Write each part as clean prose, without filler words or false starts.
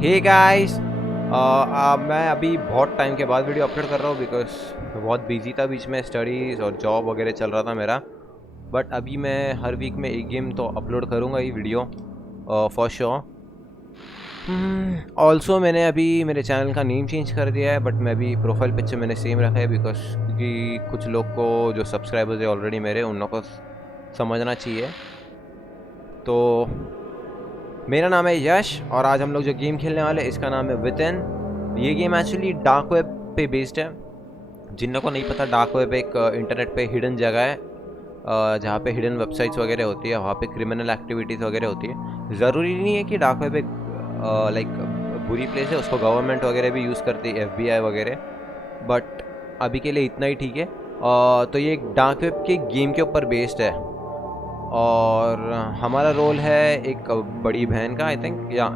Hey guys, मैं अभी बहुत टाइम के बाद वीडियो अपलोड कर रहा हूँ बिकॉज मैं बहुत बिजी था। बीच में स्टडीज़ और जॉब वगैरह चल रहा था मेरा। बट अभी मैं हर वीक में एक गेम तो अपलोड करूँगा ये वीडियो फॉर श्योर। ऑल्सो मैंने अभी मेरे चैनल का नेम चेंज कर दिया है, बट मैं अभी प्रोफाइल पिक्चर मैंने सेम रखा है बिकॉज क्योंकि कुछ लोग को जो सब्सक्राइबर्स है ऑलरेडी मेरे, उन लोग को समझना चाहिए। तो मेरा नाम है यश और आज हम लोग जो गेम खेलने वाले हैं इसका नाम है वितिन। ये गेम एक्चुअली डार्क वेब पे बेस्ड है। जिन लोगों को नहीं पता, डार्क वेब एक इंटरनेट पे हिडन जगह है जहाँ पे हिडन वेबसाइट्स वगैरह होती है, वहाँ पे क्रिमिनल एक्टिविटीज़ वगैरह होती है। ज़रूरी नहीं है कि डार्क वेब एक लाइक बुरी प्लेस है, उसको गवर्नमेंट वगैरह भी यूज़ करती है, FBI वगैरह। बट अभी के लिए इतना ही ठीक है। तो ये एक डार्क वेब के गेम के ऊपर बेस्ड है और हमारा रोल है एक बड़ी बहन का, आई थिंक, या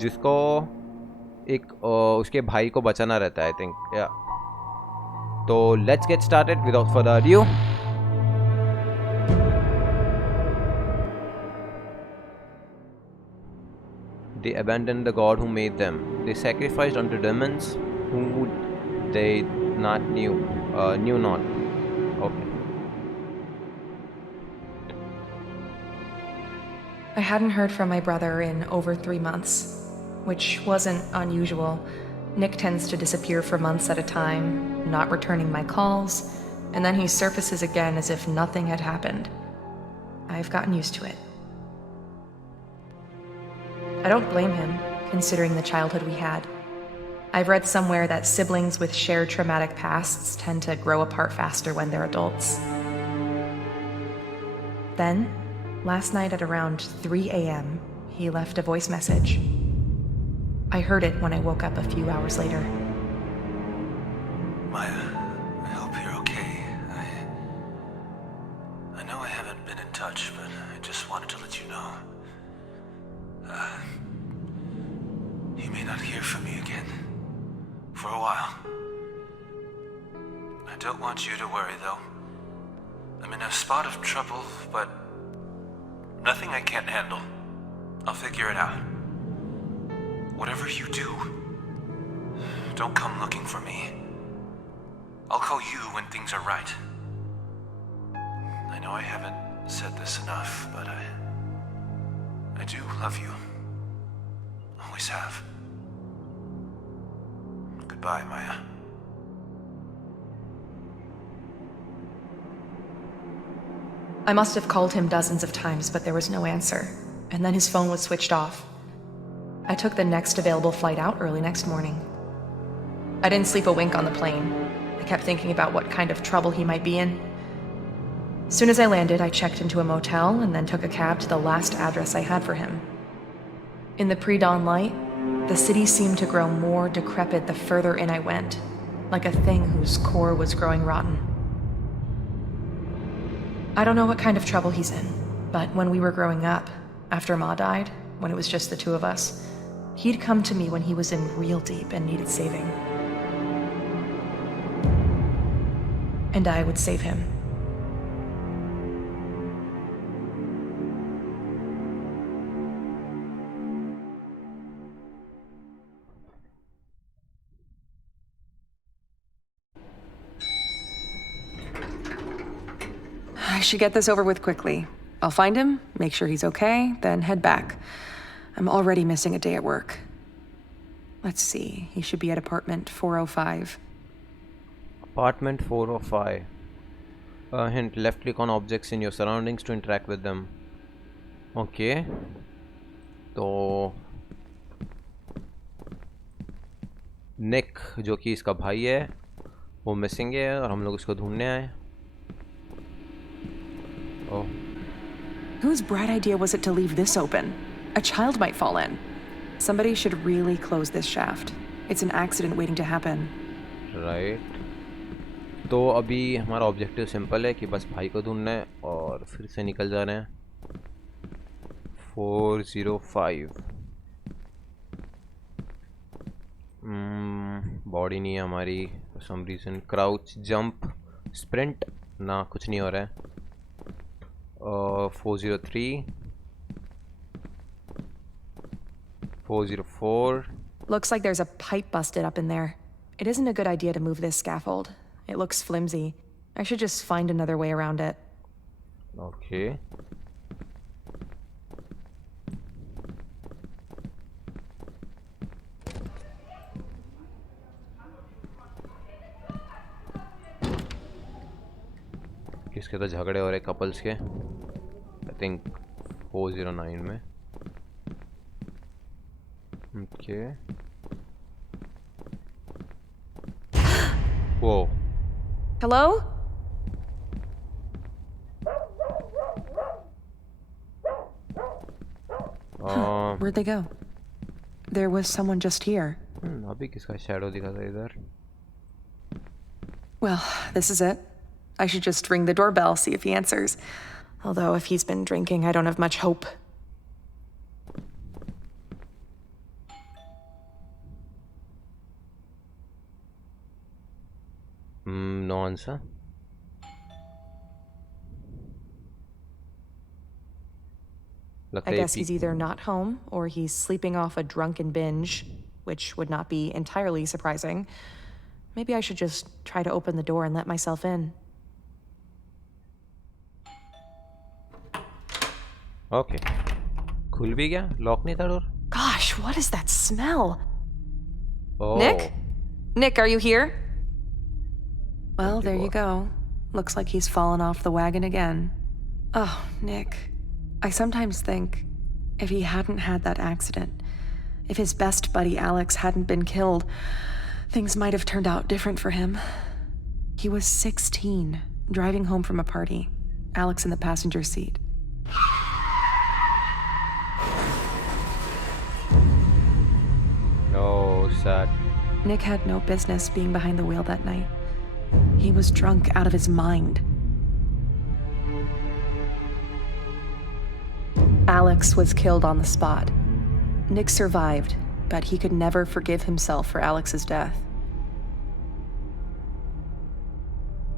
जिसको एक उसके भाई को बचाना रहता है, आई थिंक, या। तो let's get started without further adieu. They abandoned the God who made them. They sacrificed unto demons who they not knew not. Okay. I hadn't heard from my brother in over 3 months, which wasn't unusual. Nick tends to disappear for months at a time, not returning my calls, and then he surfaces again as if nothing had happened. I've gotten used to it. I don't blame him, considering the childhood we had. I've read somewhere that siblings with shared traumatic pasts tend to grow apart faster when they're adults. Then, last night at around 3 a.m., he left a voice message. I heard it when I woke up a few hours later. Maya, I hope you're okay. I know I haven't been in touch, but I just wanted to let you know. You may not hear from me again. For a while. I don't want you to worry, though. I'm in a spot of trouble, but nothing I can't handle. I'll figure it out. Whatever you do, don't come looking for me. I'll call you when things are right. I know I haven't said this enough, but I do love you. Always have. Goodbye, Maya. I must have called him dozens of times, but there was no answer, and then his phone was switched off. I took the next available flight out early next morning. I didn't sleep a wink on the plane. I kept thinking about what kind of trouble he might be in. As soon as I landed, I checked into a motel and then took a cab to the last address I had for him. In the pre-dawn light, the city seemed to grow more decrepit the further in I went, like a thing whose core was growing rotten. I don't know what kind of trouble he's in, but when we were growing up, after Ma died, when it was just the two of us, he'd come to me when he was in real deep and needed saving. And I would save him. I should get this over with quickly. I'll find him, make sure he's okay, then head back. I'm already missing a day at work. Let's see, he should be at apartment 405. Apartment 405. Hint: left click on objects in your surroundings to interact with them. Okay. तो निक, जो कि इसका भाई है, वो missing है और हम लोग इसको ढूंढने आए। Oh. Whose bright idea was it to leave this open? A child might fall in. Somebody should really close this shaft. It's an accident waiting to happen. Right. तो अभी हमारा ऑब्जेक्टिव सिंपल है कि बस भाई को ढूंढना है और फिर से निकल जाना है। 405। बॉडी नहीं है हमारी for some reason. Crouch, jump, sprint, ना कुछ नहीं हो रहा है। 403, 404, Looks like there's a pipe busted up in there. It isn't a good idea to move this scaffold. It looks flimsy. I should just find another way around it. Okay. किसके तो झगड़े हो रहे कपल्स के I think 409 में okay वो Hello? Where'd they go? There was someone just here. अभी किसका शैडो दिखा था इधर Well, this is it. I should just ring the doorbell, see if he answers. Although if he's been drinking, I don't have much hope. No answer. I guess he's either not home or he's sleeping off a drunken binge, which would not be entirely surprising. Maybe I should just try to open the door and let myself in. Okay. खुल भी गया lock नहीं था door Gosh, what is that smell? Oh. Nick? Nick, are you here? Well, there you go. Looks like he's fallen off the wagon again. Oh, Nick. I sometimes think if he hadn't had that accident, if his best buddy Alex hadn't been killed, things might have turned out different for him. He was 16, driving home from a party. Alex in the passenger seat. Oh, sad. Nick had no business being behind the wheel that night. He was drunk out of his mind. Alex was killed on the spot. Nick survived, but he could never forgive himself for Alex's death.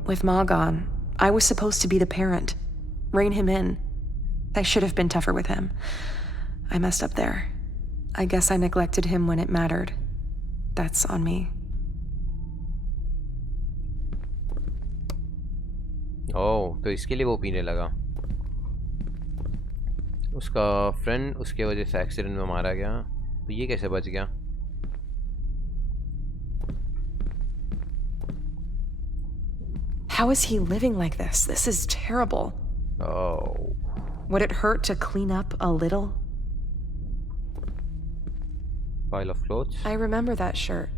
With Ma gone, I was supposed to be the parent, rein him in. I should have been tougher with him. I messed up there. I guess I neglected him when it mattered. That's on me. Oh, तो इसके लिए वो पीने लगा उसका friend उसके वजह से एक्सीडेंट में मारा गया तो ये कैसे बच गया How is he living like this? This is terrible. Oh. Would it hurt to clean up a little? Pile of clothes. I remember that shirt.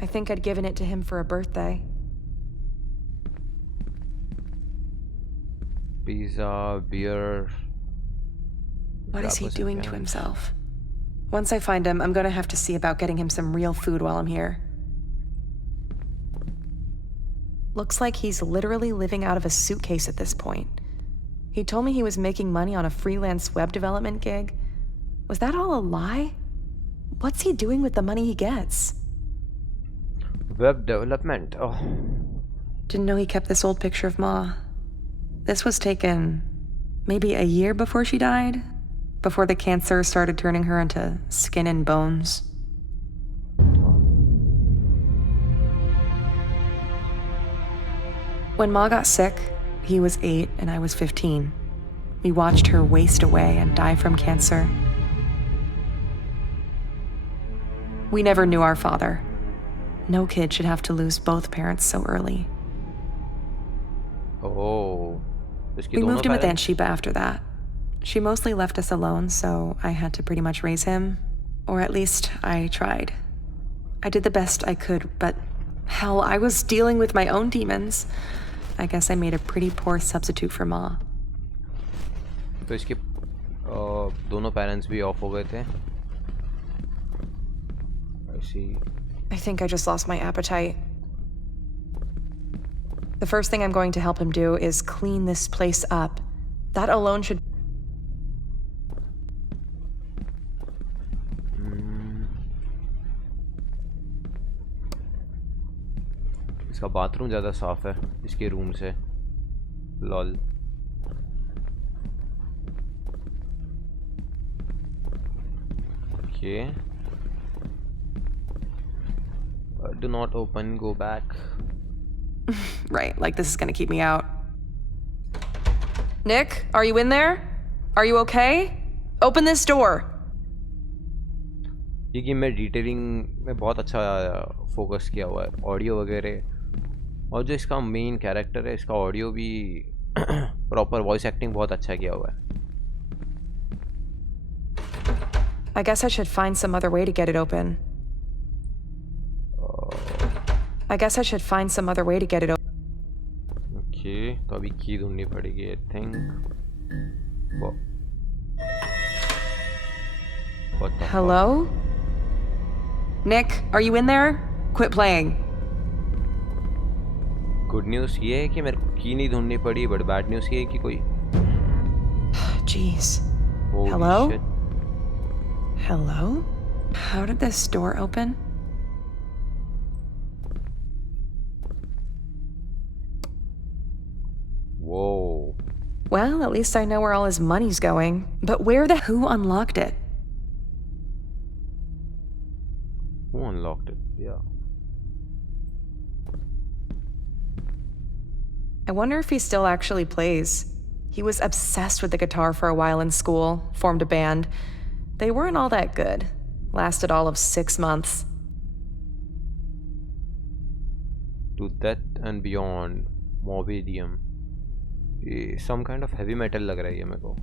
I think I'd given it to him for a birthday. Pizza, beer. What is he doing to himself? Once I find him, I'm gonna have to see about getting him some real food while I'm here. Looks like he's literally living out of a suitcase at this point. He told me he was making money on a freelance web development gig. Was that all a lie? What's he doing with the money he gets? Web development. Oh. Didn't know he kept this old picture of Ma. This was taken maybe a year before she died, before the cancer started turning her into skin and bones. When Ma got sick, he was 8 and I was 15. We watched her waste away and die from cancer. We never knew our father. No kid should have to lose both parents so early. Oh. We moved in with Aunt Sheba after that. She mostly left us alone, so I had to pretty much raise him. Or at least I tried. I did the best I could, but hell, I was dealing with my own demons. I guess I made a pretty poor substitute for Ma. तो इसके दोनों parents भी off हो गए थे. I see. I think I just lost my appetite. The first thing I'm going to help him do is clean this place up. That alone should... इसका bathroom ज़्यादा साफ है इसके रूम से. Lol. Okay. Do not open, go back. Right, like this is gonna keep me out. Nick, are you in there? Are you okay? Open this door. ये game में detailing में बहुत अच्छा फोकस किया हुआ है, ऑडियो वगैरह, और जो इसका मेन कैरेक्टर है इसका ऑडियो भी प्रॉपर वॉइस एक्टिंग बहुत अच्छा किया हुआ है. I guess I should find some other way to get it open. I guess I should find some other way to get it open. Okay, तो अभी की ढूंढनी पड़ेगी I think. Hello? Nick, are you in there? Quit playing. Good news ये है कि मेरे को की नहीं ढूंढनी पड़ी, बट बैड न्यूज़ ये है कि कोई Jeez. Holy Hello? shit. Hello? How did this door open? Whoa. Well, at least I know where all his money's going. But who unlocked it? Who unlocked it? Yeah. I wonder if he still actually plays. He was obsessed with the guitar for a while in school, formed a band. They weren't all that good. Lasted all of 6 months. To Death and Beyond, Morbidium. Some kind of heavy metal लग रहा है ये मेरे को.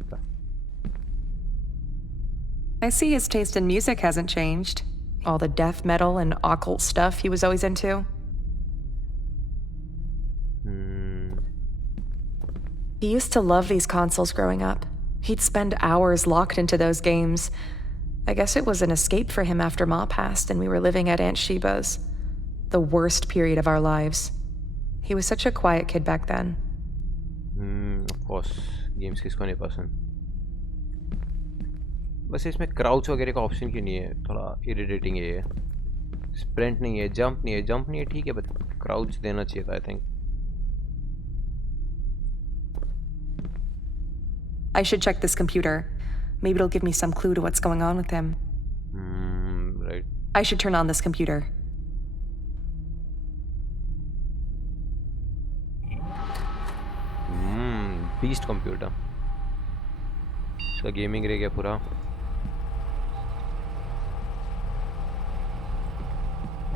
I see his taste in music hasn't changed. All the death metal and occult stuff he was always into. He used to love these consoles growing up. He'd spend hours locked into those games. I guess it was an escape for him after Ma passed and we were living at Aunt Sheba's. The worst period of our lives. He was such a quiet kid back then. Of course, games किसको नहीं पसंद. बस इसमें crouch वगैरह का option क्यों नहीं है, थोड़ा इरिटेटिंग है ये. स्प्रिंट नहीं है, जंप नहीं है ठीक है, बट क्राउच देना चाहिए था I think. I should check this computer. Maybe it'll give me some clue to what's going on with him. Right. I should turn on this computer. Beast computer. इसका gaming रह गया पूरा.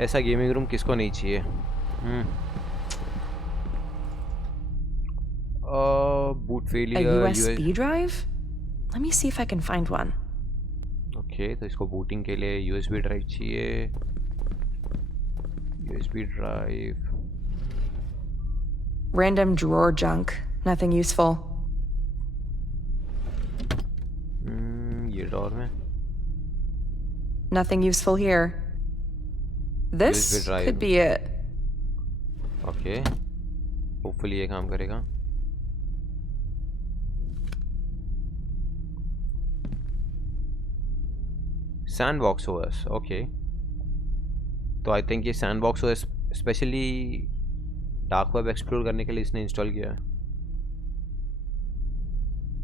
ऐसा gaming room किसको नहीं चाहिए. Boot failure. A USB drive? Let me see if I can find one. Okay, तो इसको बूटिंग के लिए यूएसबी ड्राइव चाहिए. USB drive. Random drawer junk. Nothing useful. ये ड्रॉर में. Nothing useful here. This USB drive. could be it. Okay, hopefully ये काम करेगा. Sandbox OS. ओके, तो आई थिंक ये sandbox OS specially dark web explore करने के लिए इसने इंस्टॉल किया है.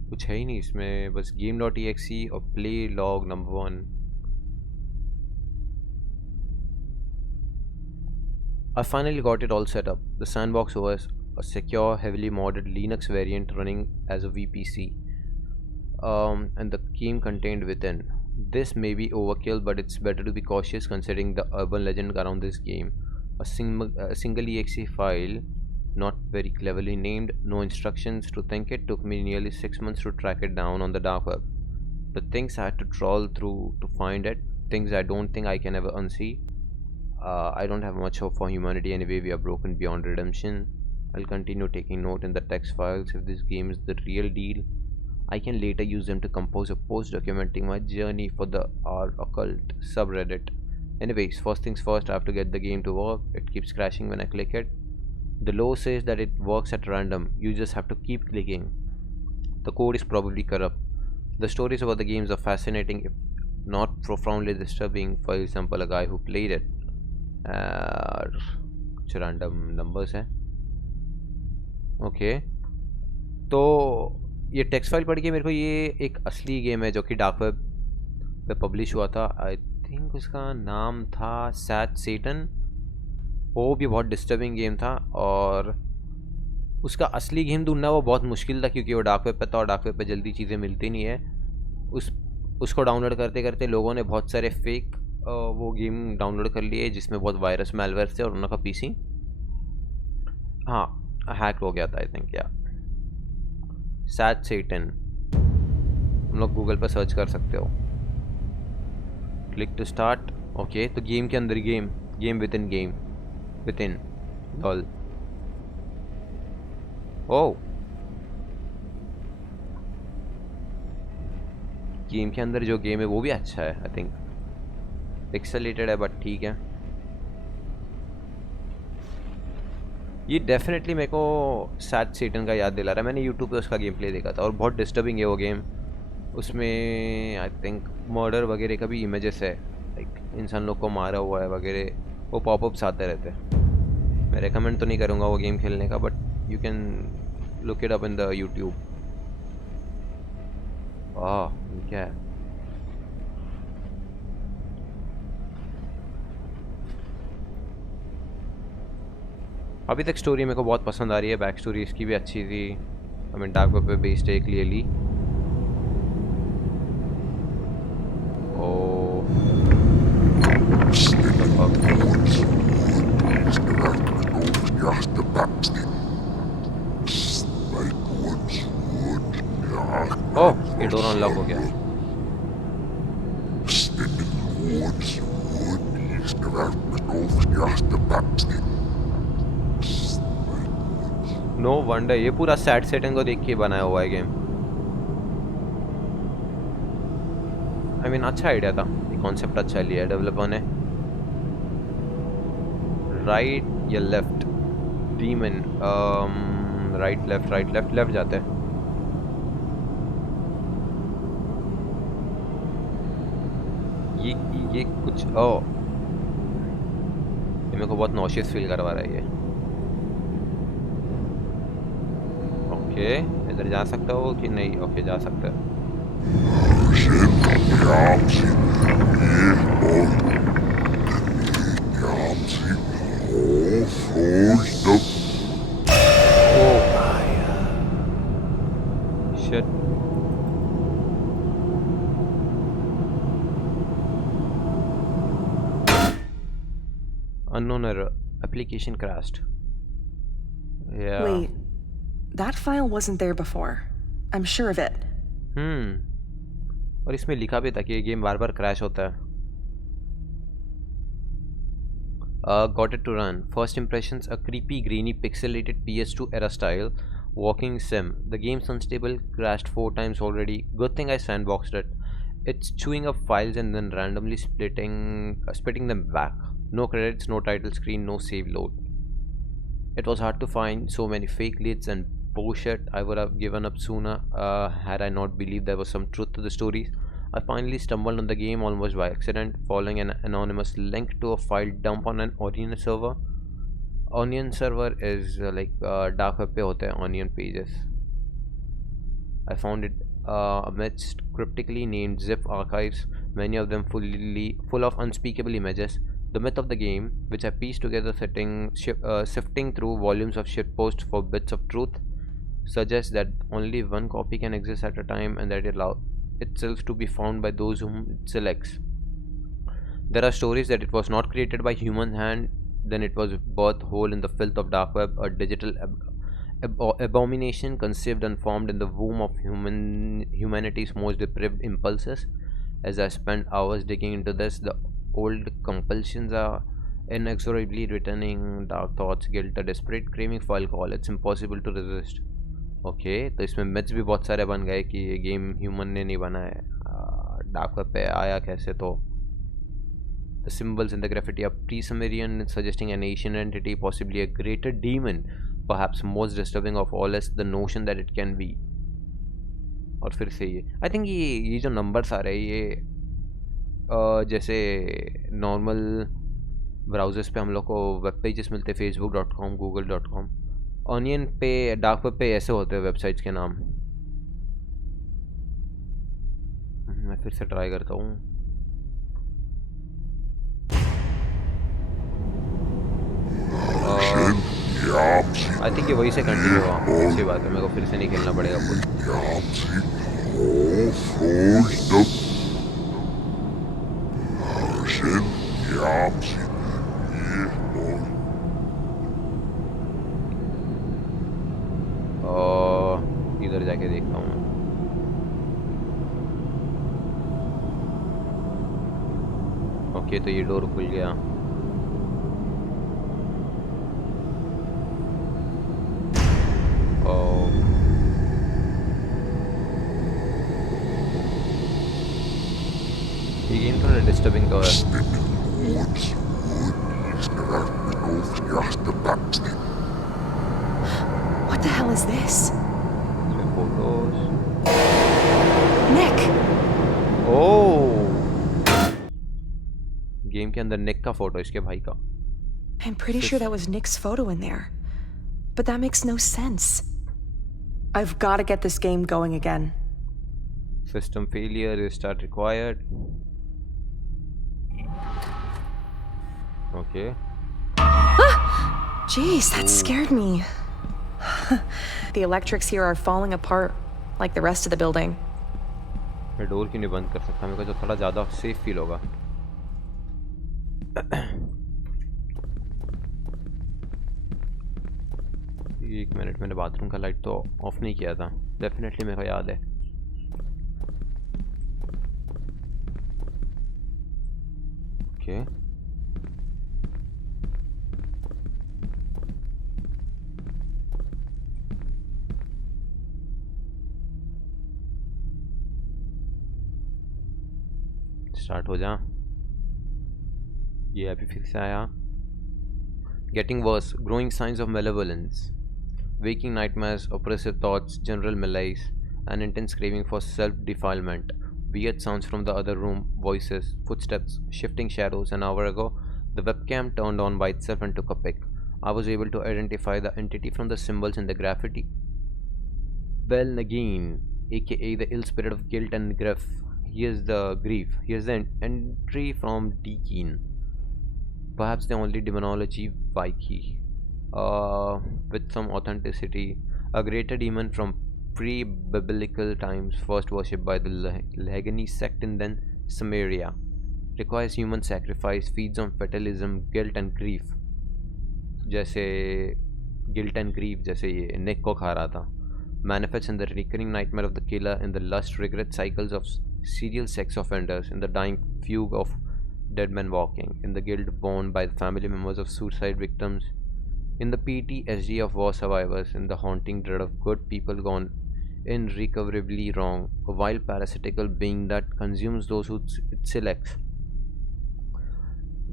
कुछ है ही नहीं इसमें, बस game.exe और play log number 1. I finally got it all set up. The Sandbox OS, a secure, heavily modded Linux variant running as a VPC, and the game contained within. This may be overkill, but it's better to be cautious considering the urban legend around this game. A single exe file, not very cleverly named, no instructions to think it, took me nearly 6 months to track it down on the dark web. The things I had to trawl through to find it, things I don't think I can ever unsee. I don't have much hope for humanity anyway. We are broken beyond redemption. I'll continue taking note in the text files. If this game is the real deal, I can later use them to compose a post documenting my journey for the occult subreddit. Anyways, first things first, I have to get the game to work. It keeps crashing when I click it. The law says that it works at random. You just have to keep clicking. The code is probably corrupt. The stories about the games are fascinating, if not profoundly disturbing. For example, a guy who played it. कुछ random numbers हैं. Okay. तो ये text file पढ़ के मेरे को ये एक असली गेम है जो कि डार्क वेब पे पब्लिश हुआ था. आई थिंक उसका नाम था सैट सेटन. वो भी बहुत डिस्टर्बिंग गेम था, और उसका असली गेम ढूंढना वो बहुत मुश्किल था, क्योंकि वो डार्क वेब पे था और डार्क वेब पे जल्दी चीज़ें मिलती नहीं है। उस उसको डाउनलोड करते करते लोगों ने बहुत सारे फेक वो गेम डाउनलोड कर लिए, जिसमें बहुत वायरस मेलवेयर थे, और उनका पीसी हाँ हैक हो गया था, आई थिंक। या सैट सेटन, तुम लोग गूगल पर सर्च कर सकते हो। Click to start. ओके, तो गेम के अंदर game, game within lol. ओ, गेम के अंदर जो गेम है वो भी अच्छा है, आई थिंक। पिक्सेलेटेड है बट ठीक है। ये डेफिनेटली मेरे को सैट सेटन का याद दिला रहा है। मैंने यूट्यूब पे उसका गेम प्ले देखा था, और बहुत डिस्टर्बिंग है वो गेम। उसमें आई थिंक मर्डर वगैरह का भी इमेजेस है, लाइक इंसान लोग को मारा हुआ है वगैरह, वो पॉपअप्स आते रहते हैं। मैं रेकमेंड तो नहीं करूँगा वो गेम खेलने का, but you can look it up in the YouTube. ये क्या है? अभी तक स्टोरी मेरे को बहुत पसंद आ रही है, बैक स्टोरी इसकी भी अच्छी थी। आई मीन डार्क वेब पे बेस्ड है क्लियरली। ओ, ओह, ये डोर अनलॉक हो गया। नो वंडर, ये पूरा सैट सेटिंग को देख के बनाया हुआ है गेम। आई मीन अच्छा आइडिया था, ये कॉन्सेप्ट अच्छा लिया है डेवलपर ने। राइट या left? Demon, right left, right left, left जाते हैं। ये कुछ ये मेरे को बहुत नॉशियस फील करवा रहा है ये। ओके, इधर जा सकता हो कि नहीं? ओके, जा सकता है। Shit, unknown error, application crashed. Yeah. Wait, that file wasn't there before. I'm sure of it. और इसमें लिखा भी था कि ये गेम बार बार क्रैश होता है। Got it to run. First impressions: a creepy, grainy, pixelated PS2 era style walking sim. The game's unstable, crashed 4 times already. Good thing I sandboxed it. It's chewing up files and then randomly spitting them back. No credits, no title screen, no save load. It was hard to find so many fake leads and bullshit. I would have given up sooner had I not believed there was some truth to the stories. I finally stumbled on the game almost by accident, following an anonymous link to a file dump on an Onion server. Onion server is dark web pe hote hai Onion pages. I found it amidst cryptically named zip archives, many of them full of unspeakable images. The myth of the game, which I pieced together sifting through volumes of shitposts for bits of truth, suggests that only one copy can exist at a time, and that it allows itself to be found by those whom it selects. There are stories that it was not created by human hand, then it was birthed whole in the filth of dark web, a digital abomination conceived and formed in the womb of humanity's most depraved impulses. As I spent hours digging into this, the old compulsions are inexorably returning: dark thoughts, guilt, a desperate craving for alcohol. It's impossible to resist. Okay, तो इसमें myths भी बहुत सारे बन गए कि ये game human ने नहीं बना है, डार्क वेब पे आया कैसे। तो the symbols in the graffiti are pre-Sumerian, suggesting an ancient entity, possibly a greater demon. Perhaps most disturbing of all is the notion that it can be. और फिर से ये आई थिंक ये जो नंबर्स आ रहे हैं ये जैसे नॉर्मल ब्राउजर्स पे हम लोग को वेब पेजेस मिलते हैं, facebook.com, google.com, ऑनियन पे डार्क वेब पे ऐसे होते हैं वेबसाइट्स के नाम। मैं फिर से ट्राई करता हूँ। आई थिंक ये वही से कंटिन्यू हुआ। अच्छी बात है, मेरे को फिर से नहीं खेलना पड़ेगा फुल। इधर जाके देखता हूँ मैं। ओके, तो ये डोर खुल गया। ये गेम थोड़ा डिस्टर्बिंग तो है। What the hell is this? Photos. Nick! Oh, game के अंदर निक का फोटो, इसके भाई का। I'm pretty sure that was Nick's photo in there. But that makes no sense. I've got to get this game going again. System failure, restart required. Okay. Jeez, that scared me. The electrics here are falling apart, like the rest of the building. मैं door क्यों नहीं बंद कर सकता? मेरे को तो थोड़ा ज़्यादा सेफ फील होगा। एक मिनट, मैंने बाथरूम का लाइट तो ऑफ नहीं किया था। डेफिनेटली मेरे को याद है। ओके, स्टार्ट हो जा। ये अभी फिर से आया। Getting worse, growing signs of malevolence, waking nightmares, oppressive thoughts, general malaise, an intense craving for self-defilement, weird sounds from the other room, voices, footsteps, shifting shadows. An hour ago, the webcam turned on by itself and took a pic. I was able to identify the entity from the symbols in the graffiti. Well, Nagin, aka the ill spirit of guilt and grief. Here's the grief. Here's the entry from Deakin. Perhaps the only demonology Vaiki, with some authenticity, a greater demon from pre-biblical times, first worshipped by the Lehgani sect and then Samaria, requires human sacrifice, feeds on fatalism, guilt and grief. जैसे guilt and grief जैसे ये निक को खा रहा था. Manifests in the recurring nightmare of the killer, in the lust regret cycles of serial sex offenders, in the dying fugue of dead men walking, in the guilt borne by the family members of suicide victims, in the PTSD of war survivors, in the haunting dread of good people gone irrecoverably wrong, a wild parasitical being that consumes those who it selects.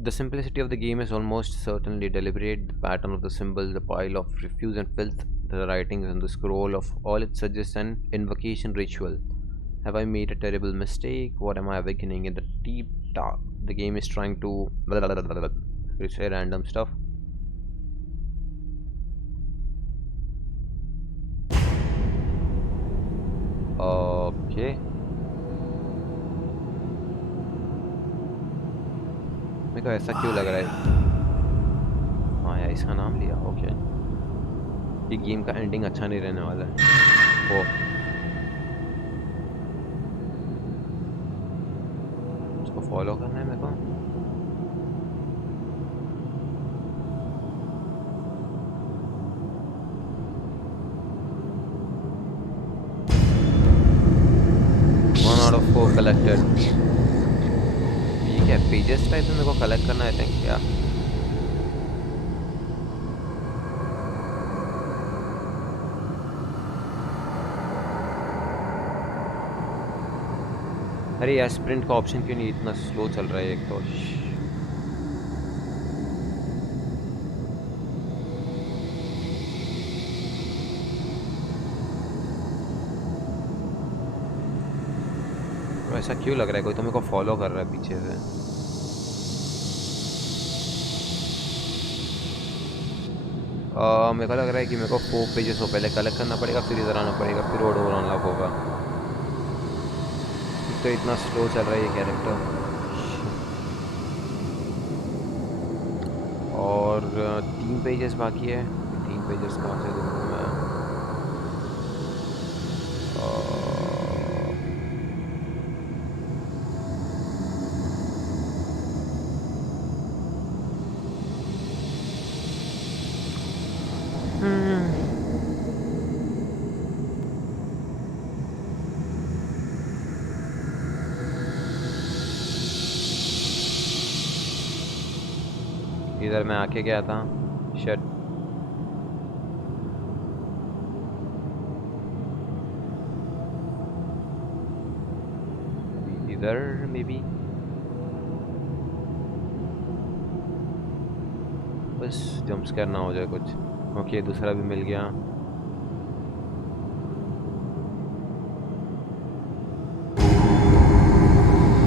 The simplicity of the game is almost certainly deliberate. The pattern of the symbol, the pile of refuse and filth, the writings on the scroll, of all it suggests an invocation ritual. Have I made a terrible mistake? What am I awakening in the deep dark? The game is trying to say random stuff. Okay. मेरे को ऐसा क्यों लग रहा है? हाँ यार, इसका नाम लिया। ओके, ये गेम का एंडिंग अच्छा नहीं रहने वाला है। ओ, उसको फॉलो करना है मेरे को। One out of 4 collected. ये क्या पेजेस टाइप में मेरे को कलेक्ट करना है? थिंक क्या अरे यार, स्प्रिंट का ऑप्शन क्यों नहीं इतना स्लो चल रहा है? एक तो ऐसा क्यों लग रहा है कोई तो मेरे को फॉलो कर रहा है पीछे से। मेरे को लग रहा है कि मेरे को 4 पेजेस को पहले कलेक्ट करना पड़ेगा, फिर इधर आना पड़ेगा, फिर वो डोर अनलॉक होगा। तो इतना स्लो चल रहा है ये कैरेक्टर। और 3 पेजेस बाकी है। 3 पेजेस कहाँ से देखूँ मैं? इधर मैं आके गया था शायद। इधर मे बी, बस जंप स्केयर ना हो जाए कुछ। ओके दूसरा भी मिल गया।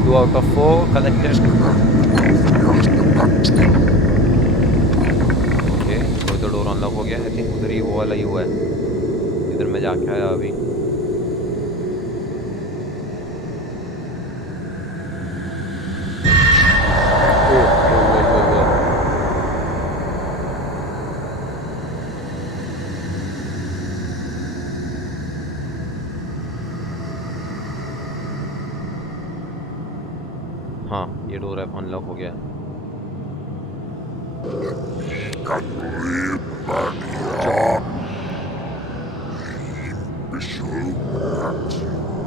Two out of 4 collected. Okay वो तो डोर अनलॉक हो गया। आई थिंक उधर ही वो वाला ही हुआ है इधर मैं जाके आया अभी। हाँ ये डोर है अनलॉक हो गया।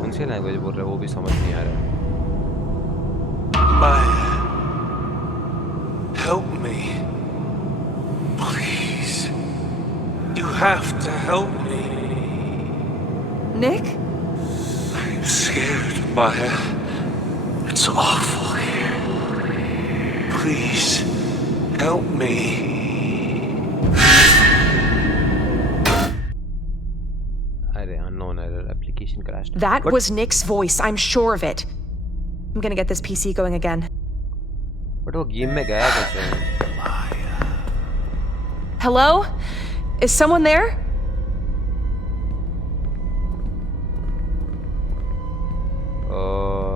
कौन सी लैंग्वेज बोल रहा है वो भी समझ नहीं आ रहा है। Maya, help me. Please. You have to help me. Nick? I'm scared, Maya. It's awful here. Please, help me. Unknown error, application crashed. That But was Nick's voice, I'm sure of it. I'm gonna get this PC going again. वो game में गया कैसे? Hello? Is someone there?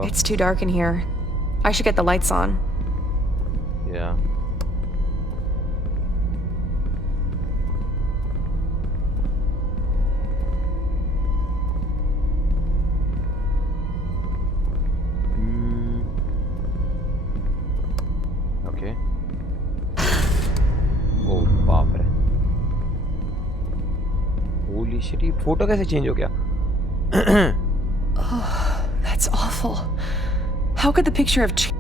It's too dark in here. I should get the lights on. Yeah. Okay. Oh बाप रे। Holy shit, ये photo कैसे change हो गया? That's awful. How could the picture have changed?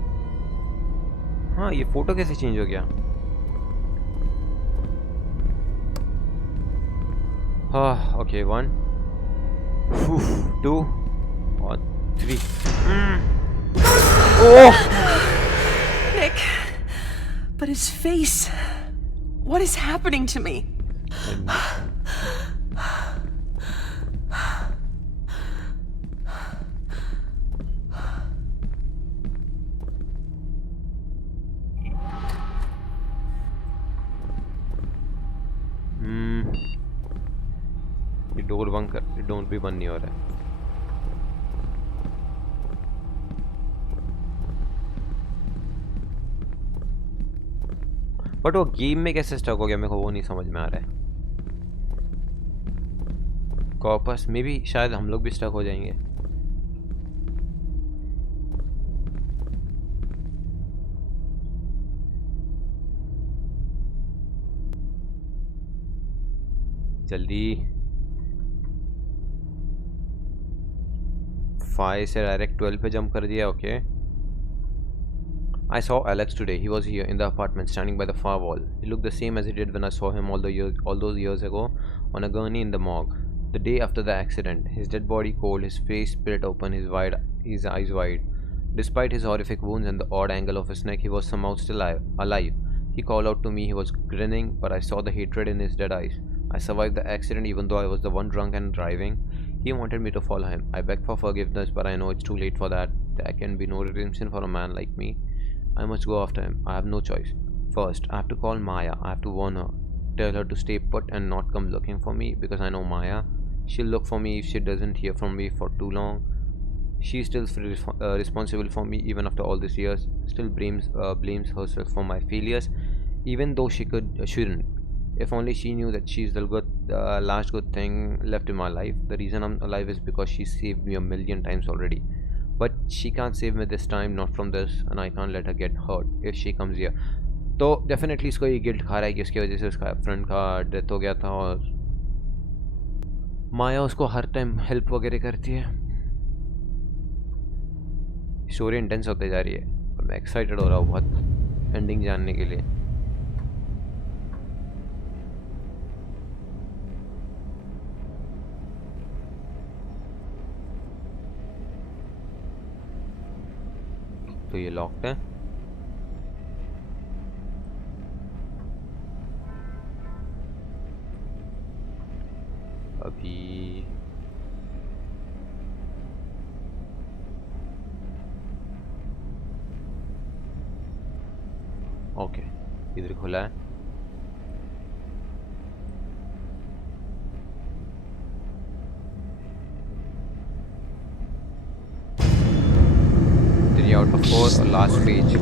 हाँ ये फोटो कैसे change हो गया? हाँ ओके 1 2 और 3 ओह Nick, but his face. What is happening to me? ये डोर बंद कर, ये डोर भी बंद नहीं हो रहा है। बट वो गेम में कैसे स्टक हो गया मेरे को वो नहीं समझ में आ रहा है। कॉर्पस में भी शायद हम लोग भी स्टक हो जाएंगे। जल्दी 5 से डायरेक्ट 12 पे जंप कर दिया। Okay I saw Alex today. He was here in the apartment, standing by the far wall. He looked the same as he did when I saw him all those years ago on a gurney in the morgue. The day after the accident, his dead body cold, his face split open, his eyes wide. Despite his horrific wounds and the odd angle of his neck, he was somehow still alive. He called out to me. He was grinning, but I saw the hatred in his dead eyes. I survived the accident even though I was the one drunk and driving. He wanted me to follow him. I begged for forgiveness, but I know it's too late for that. There can be no redemption for a man like me. I must go after him. I have no choice. First, I have to call Maya. I have to warn her. Tell her to stay put and not come looking for me because I know Maya. She'll look for me if she doesn't hear from me for too long. She still feels responsible for me even after all these years. Still blames herself for my failures, even though shouldn't. If only she knew that she's the last good thing left in my life. The reason I'm alive is because she saved me a million times already. But she can't save me this time, not from this, and I can't let her get hurt if she comes here. तो definitely इसको ये guilt खा रहा है कि उसकी वजह से उसका फ्रेंड का डेथ हो गया था, और माया उसको हर टाइम हेल्प वगैरह करती है. स्टोरी इंटेंस होते जा रही है और मैं एक्साइटेड हो रहा हूँ बहुत एंडिंग जानने के लिए. तो ये लॉक्ड है. अभी ओके, इधर खुला है. Out of 4 or last page.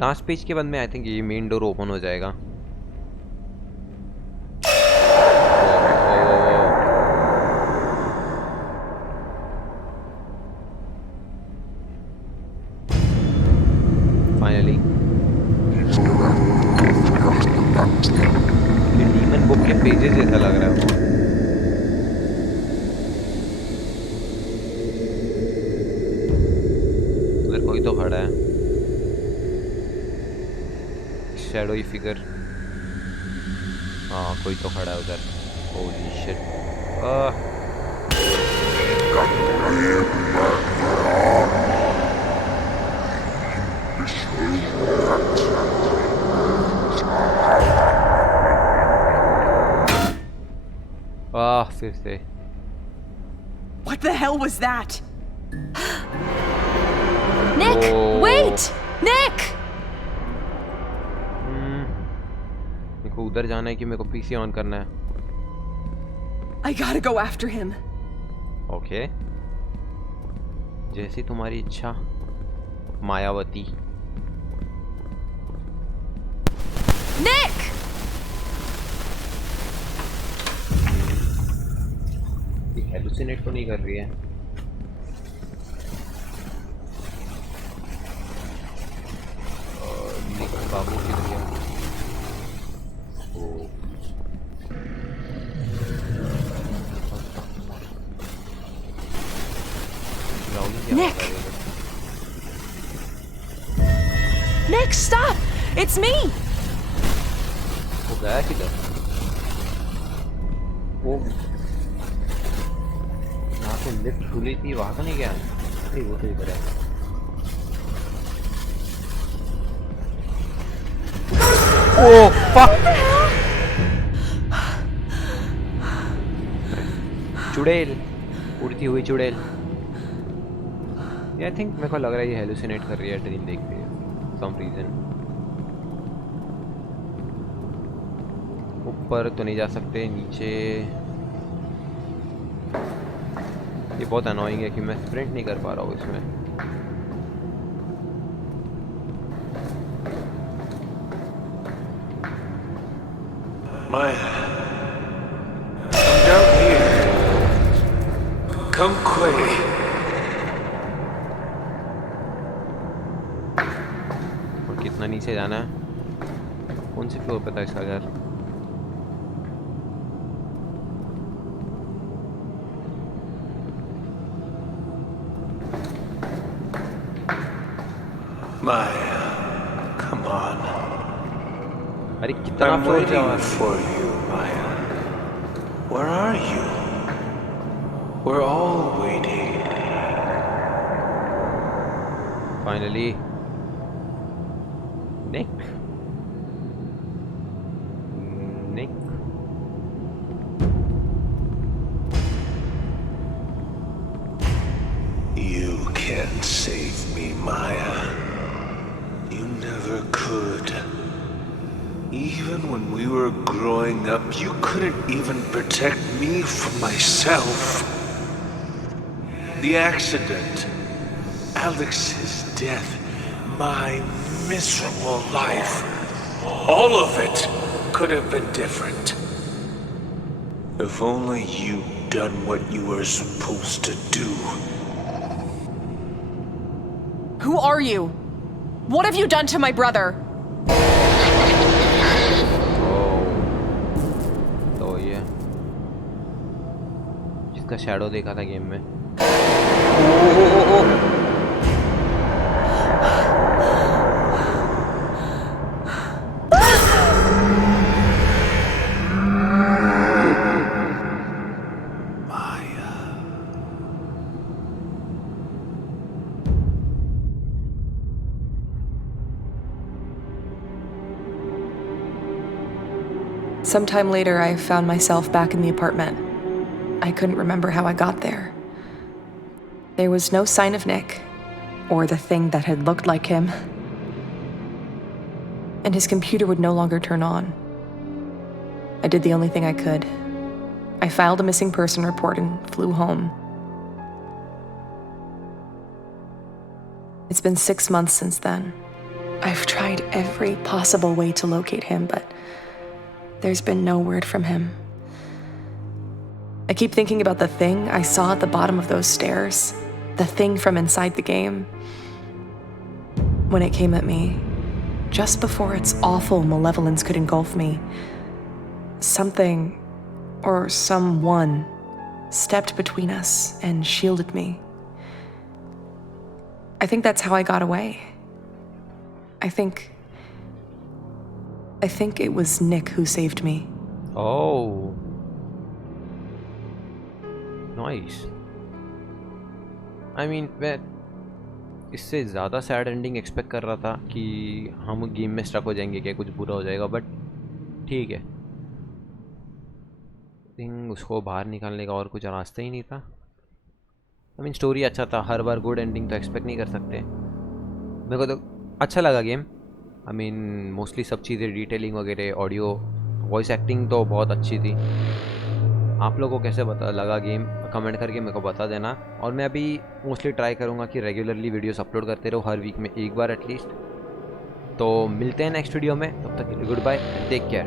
Last page के बाद में आई थिंक ये मेन डोर ओपन हो जाएगा. फाइनली डीमन बुक के पेजेस जैसा लग रहा है. उधर कोई तो खड़ा है, शैडोई फिगर. हाँ, कोई तो खड़ा है उधर. Holy shit. फिर से. What the hell was that? Nick! Wait! Nick! मेरे को उधर जाना है कि मेरे को पीसी ऑन करना है. I gotta go after him. Okay, जैसी तुम्हारी इच्छा मायावती. Nick! हेलुसिनेट तो नहीं कर रही है. और निक बाबू किधर गया? Nick! Nick, stop! It's me! वो गया किधर? वो लिफ्ट खुली थी, वहां तो नहीं गया. नहीं, वो तो इधर है. Oh fuck! चुड़ैल, उड़ती हुई चुड़ैल. आई थिंक मेरे को लग रहा है ये हेलुसिनेट कर रही है, ड्रीम देख रही है सम रीजन. ऊपर तो नहीं जा सकते, नीचे. ये बहुत अनोइंग है कि मैं स्प्रिंट नहीं कर पा रहा हूँ इसमें. Maya, come down here. Come quick. और कितना नीचे जाना है? कौन से फ्लोर पे था इसका घर? Maya, come on. अरे कितना I'm waiting for you, Maya. Where are you? We're all waiting. Finally. Nick. Nick. You can't save me, Maya. You never could. Even when we were growing up, you couldn't even protect me from myself. the accident, Alex's death, my miserable life, all of it could have been different. If only you'd done what you were supposed to do. Who are you? What have you done to my brother? तो ये जिसका shadow देखा था game में। Sometime later, I found myself back in the apartment. I couldn't remember how I got there. There was no sign of Nick, or the thing that had looked like him. And his computer would no longer turn on. I did the only thing I could. I filed a missing person report and flew home. It's been 6 months since then. I've tried every possible way to locate him, but there's been no word from him. I keep thinking about the thing I saw at the bottom of those stairs, the thing from inside the game. When it came at me, just before its awful malevolence could engulf me, something or someone stepped between us and shielded me. I think that's how I got away. I think it was Nick who saved me. Oh, nice. I mean, मैं इससे ज़्यादा sad ending expect कर रहा था कि हम game में stuck हो जाएंगे, क्या कुछ बुरा हो जाएगा, बट ठीक है। थिंक उसको बाहर निकालने का और कुछ रास्ता ही नहीं था। आई मीन स्टोरी अच्छा था, हर बार गुड एंडिंग तो एक्सपेक्ट नहीं कर सकते। मेरे को तो अच्छा लगा गेम। आई मीन मोस्टली सब चीज़ें, डिटेलिंग वगैरह, ऑडियो, वॉइस एक्टिंग तो बहुत अच्छी थी। आप लोगों को कैसे लगा गेम, कमेंट करके मेरे को बता देना। और मैं अभी मोस्टली ट्राई करूँगा कि रेगुलरली वीडियोस अपलोड करते रहो, हर वीक में एक बार एटलीस्ट। तो मिलते हैं नेक्स्ट वीडियो में, तब तक के लिए गुड बाय, टेक केयर।